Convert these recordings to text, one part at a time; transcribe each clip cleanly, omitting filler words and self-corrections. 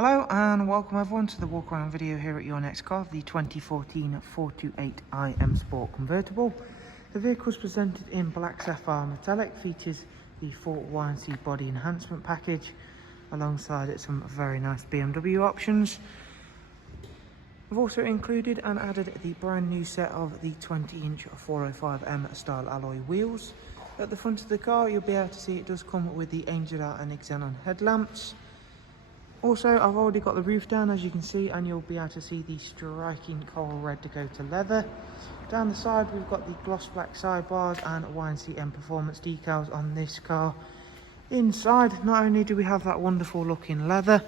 Hello and welcome everyone to the walk around video here at your next car, the 2014 428i M Sport Convertible. The vehicle is presented in black sapphire metallic, features the full YNC body enhancement package alongside it some very nice BMW options. We've also included and added the brand new set of the 20-inch 405M style alloy wheels. At the front of the car you'll be able to see it does come with the Angel Out and xenon headlamps. Also, I've already got the roof down as you can see, and you'll be able to see the striking coral red Dakota Leather. Down the side we've got the gloss black sidebars and YNC Mperformance decals on this car. Inside, not only do we have that wonderful looking leather,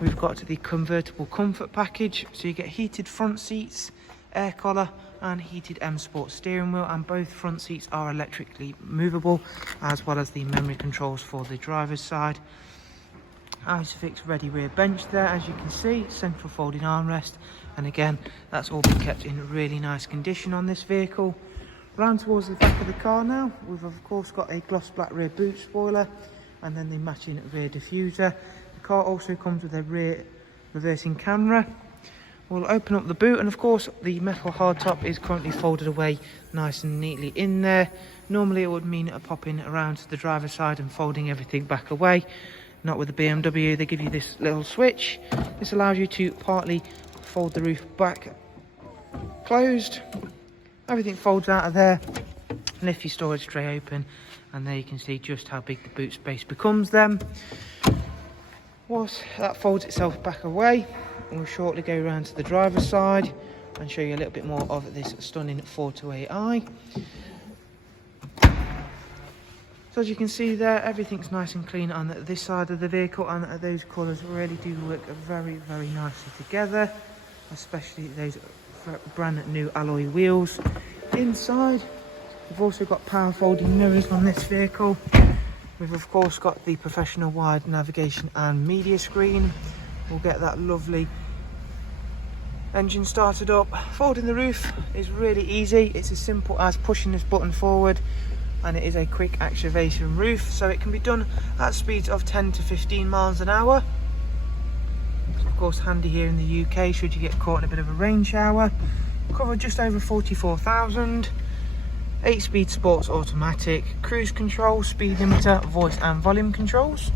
we've got the convertible comfort package, so you get heated front seats, air collar and heated M Sport steering wheel, and both front seats are electrically movable, as well as the memory controls for the driver's side. Isofix ready rear bench there, as you can see, central folding armrest, and again that's all been kept in really nice condition on this vehicle. Round towards the back of the car now, we've of course got a gloss black rear boot spoiler and then the matching rear diffuser. The car also comes with a rear reversing camera. We'll open up the boot, and of course the metal hardtop is currently folded away nice and neatly in there. Normally it would mean popping around to the driver's side and folding everything back away. Not with the BMW, they give you this little switch. This allows you to partly fold the roof back closed. Everything folds out of there, lift your storage tray open, and there you can see just how big the boot space becomes then. Once that folds itself back away, we'll shortly go around to the driver's side and show you a little bit more of this stunning 428i. So as you can see there, everything's nice and clean on this side of the vehicle, and those colours really do work very nicely together, especially those brand new alloy wheels. Inside we've also got power folding mirrors on this vehicle. We've of course got the professional wide navigation and media screen. We'll get that lovely engine started up. Folding the roof is really easy. It's as simple as pushing this button forward, and it is a quick activation roof, so it can be done at speeds of 10 to 15 miles an hour. It's of course handy here in the UK should you get caught in a bit of a rain shower. Cover just over 44,000. 8-speed sports automatic, cruise control, speed limiter, voice and volume controls.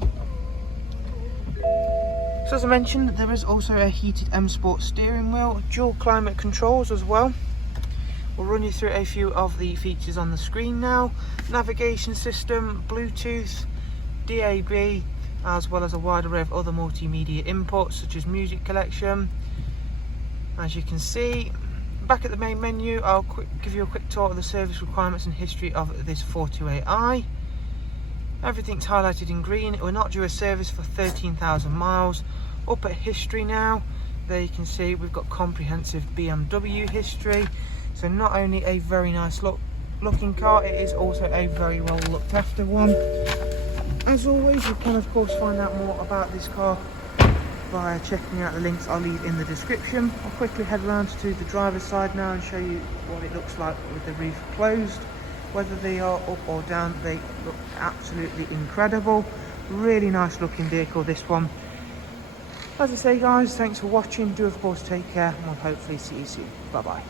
So as I mentioned, there is also a heated M Sport steering wheel, dual climate controls as well. We'll run you through a few of the features on the screen now. Navigation system, Bluetooth, DAB, as well as a wide array of other multimedia inputs such as music collection. As you can see, back at the main menu, I'll give you a quick tour of the service requirements and history of this 428i. Everything's highlighted in green. We're not due a service for 13,000 miles. Up at history now, there you can see we've got comprehensive BMW history. So not only a very nice looking car, it is also a very well looked after one. As always, you can of course find out more about this car by checking out the links I'll leave in the description. I'll quickly head around to the driver's side now and show you what it looks like with the roof closed. Whether they are up or down, they look absolutely incredible. Really nice looking vehicle, this one. As I say guys, thanks for watching. Do of course take care, and we'll hopefully see you soon. Bye bye.